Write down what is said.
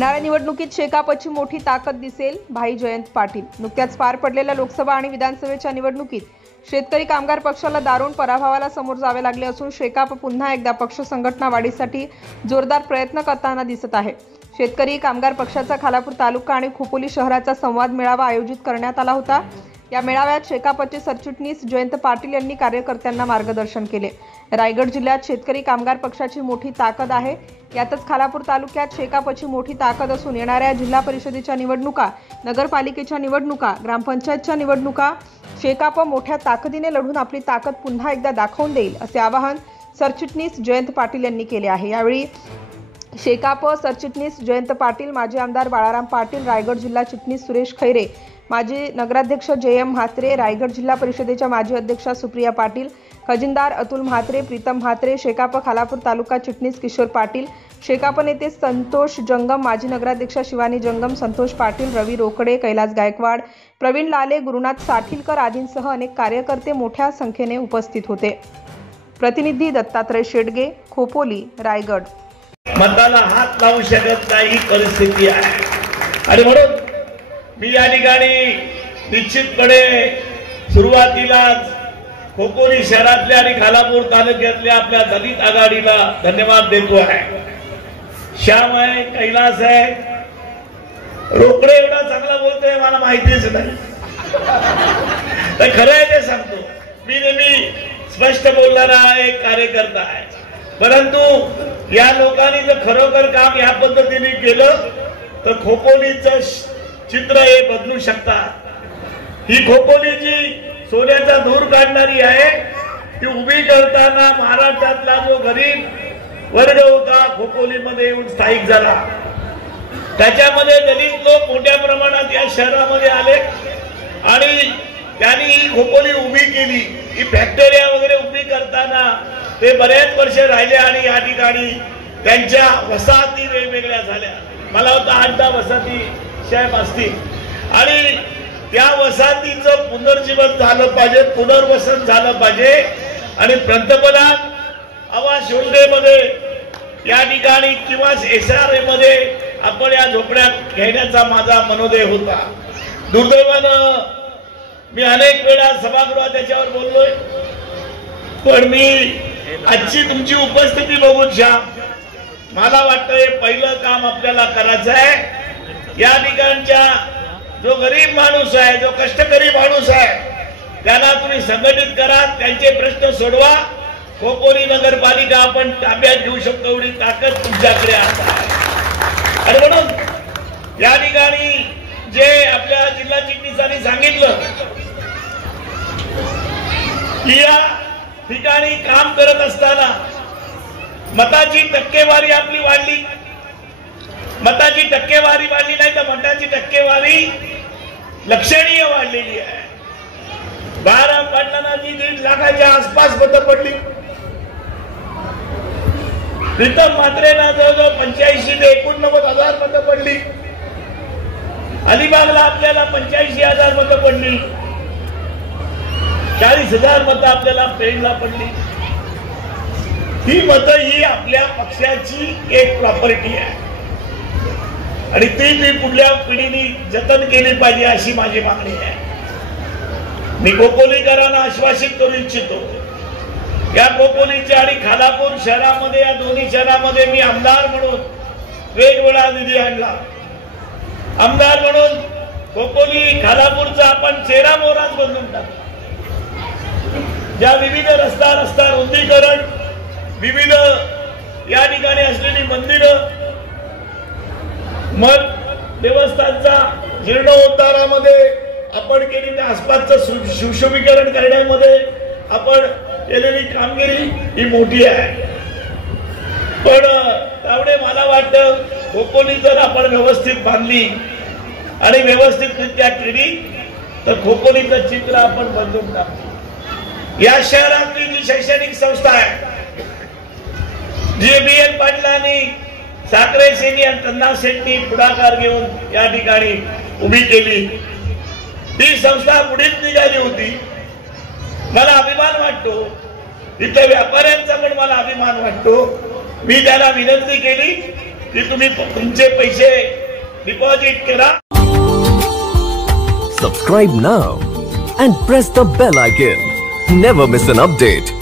येणाऱ्या निवडणुकीत शेकापची मोठी ताकद दिसेल, भाई जयंत पाटील। नुकत्याच पार पडलेल्या लोकसभा आणि विधानसभेच्या निवडणुकीत शेतकरी कामगार पक्षाला दारुण पराभवाला समोर जावे लागले असून शेकाप पुन्हा एकदा पक्ष संघटना वाढीसाठी जोरदार प्रयत्न करताना दिसत आहे। शेतकरी कामगार पक्षाचा खालापूर तालुका आणि खोपोली शहराचा संवाद मेळावा आयोजित करण्यात आला होता। या मेळाव्यात शेकापचे सरचिटणीस जयंत पाटील यांनी कार्यकर्त्यांना मार्गदर्शन केले। रायगड जिल्ह्यात शेतकरी कामगार पक्षाची मोठी ताकद आहे। यातच खालापूर तालुक्यात शेकापची मोठी ताकद असून येणाऱ्या जिल्हा परिषदेच्या निवडणुका, नगरपालिकेच्या निवडणुका, ग्रामपंचायतच्या निवडणुका शेकाप मोठ्या ताकदीने लढून आपली ताकद पुन्हा एकदा दाखवून देईल, असे आवाहन सरचिटणीस जयंत पाटील यांनी केले आहे। यावेळी शेकाप सरचिटणीस जयंत पाटील, माजी आमदार बाळाराम पाटील, रायगड जिल्हा चिटणीस सुरेश खैरे, माजी नगराध्यक्ष जे.एम. म्हात्रे, रायगड जिल्हा परिषदेच्या माजी अध्यक्षा सुप्रिया पाटील, खजिनदार अतुल म्हात्रे, प्रीतम म्हात्रे, शेकाप खालापूर तालुका चिटणीस किशोर पाटील, शेकाप नेते संतोष जंगम, माजी नगराध्यक्षा शिवानी जंगम, संतोष पाटील, रवी रोकडे, कैलास गायकवाड, प्रवीण लाले, गुरुनाथ साठीलकर आदींसह अनेक कार्यकर्ते मोठ्या संख्येने उपस्थित होते। प्रतिनिधी दत्तात्रय शेडगे, खोपोली, रायगड। मताला हात लावू शकत नाही परिस्थिती आहे आणि म्हणून मी या ठिकाणी निश्चितपणे सुरुवातीलाच खोपोली शहरातल्या आणि खालापूर तालुक्यातल्या आपल्या दलित आघाडीला धन्यवाद देतो आहे। श्याम आहे, कैलास आहे, रोकडे एवढा चांगला बोलतोय मला माहितीच नाही, तर खरं आहे ते सांगतो। मी नेहमी स्पष्ट बोलणारा एक कार्यकर्ता आहे, परंतु या लोकांनी जर खरोखर काम या पद्धतीने केलं तर खोपोलीचं चित्र हे बदलू शकतात। ही खोपोली जी सोन्याचा धूर काढणारी आहे, ती उभी करताना महाराष्ट्रातला जो गरीब वर्ग होता खोपोलीमध्ये येऊन स्थायिक झाला, त्याच्यामध्ये दलित लोक मोठ्या प्रमाणात या शहरामध्ये आले आणि त्यांनी ही खोपोली उभी केली। ही फॅक्टरी वगैरे उभी करताना ते बरेच वर्ष राहिले आणि या ठिकाणी त्यांच्या वसाहती वेगवेगळ्या झाल्या। मला वाटतं 8-10 वसाहती साहेब असतील आणि त्या वसाहतीचं पुनर्जीवन झालं पाहिजे, पुनर्वसन झालं पाहिजे आणि पंतप्रधान आवास योजनेमध्ये या ठिकाणी किंवा SRA मध्ये आपण या झोपड्यात घेण्याचा माझा मनोदय होता। दुर्दैवानं मी अनेक वेळा सभागृहात त्याच्यावर बोललोय, पण मी आजची तुमची उपस्थिती बघून श्याम मला वाटतंय पहिलं काम आपल्याला करायचं आहे। या ठिकाणच्या जो गरीब माणूस आहे, जो कष्टकरी माणूस आहे, त्यांना तुम्ही संघटित करा, त्यांचे प्रश्न सोडवा। खोपोली नगरपालिका आपण ताब्यात घेऊ शकतो एवढी ताकद तुमच्याकडे आहे आणि म्हणून या ठिकाणी जे आपल्या जिल्हा चिटणीसांनी सांगितलं की या ठिकाणी काम करत असताना मताची टक्केवारी आपली वाढली, मताची टक्केवारी वाढली नाही तर मताची टक्केवारी लक्षणीय वाढलेली आहे। बाळाराम पाटलांना जी 1.5 लाखाच्या आसपास मतं पडली, प्रीतम म्हात्रेंना जवळजवळ 85 ते 89,000 मतं पडली, अलिबागला आपल्याला 85,000 मतं पडली, 40,000 मतं आपल्याला पेणला पडली। ही मतं ही आपल्या पक्षाची एक प्रॉपर्टी आहे आणि ती पुढल्या पिढीने जतन केली पाहिजे अशी माझी मागणी आहे। मी खोपोलीकरांना आश्वासित करू इच्छितो, या खोपोलीच्या आणि खालापूर शहरामध्ये, या दोन्ही शहरामध्ये मी आमदार म्हणून वेगवेगळा निधी आणला। आमदार म्हणून खोपोली खालापूरचा आपण चेहरा मोहराच बदलून टाकला। ज्या विविध रस्ता रुंदीकरण, विविध या ठिकाणी असलेली मंदिरं, मठ देवस्थानचा जीर्णोद्धारामध्ये आपण केलेली आसपासचं सुशोभीकरण करण्यामध्ये आपण केलेली कामगिरी ही मोठी आहे। पण त्यामुळे मला वाटतं खोपोली जर आपण व्यवस्थित बांधली आणि व्यवस्थितरित्या केली तर खोपोलीचं चित्र आपण बदलून टाकू। या शहरातली जी शैक्षणिक संस्था आहे, जी BN पाटलांनी, साखरे सेनी आणि तन्ना शेट्टी पुढाकार घेऊन या ठिकाणी उभी केली, ती संस्था पुढेच निघाली होती। मला अभिमान वाटतो, इथे व्यापाऱ्यांचा पण मला अभिमान वाटतो। मी त्याला विनंती केली की तुम्ही तुमचे पैसे डिपॉझिट करा. Subscribe now and press the bell icon. Never miss an update.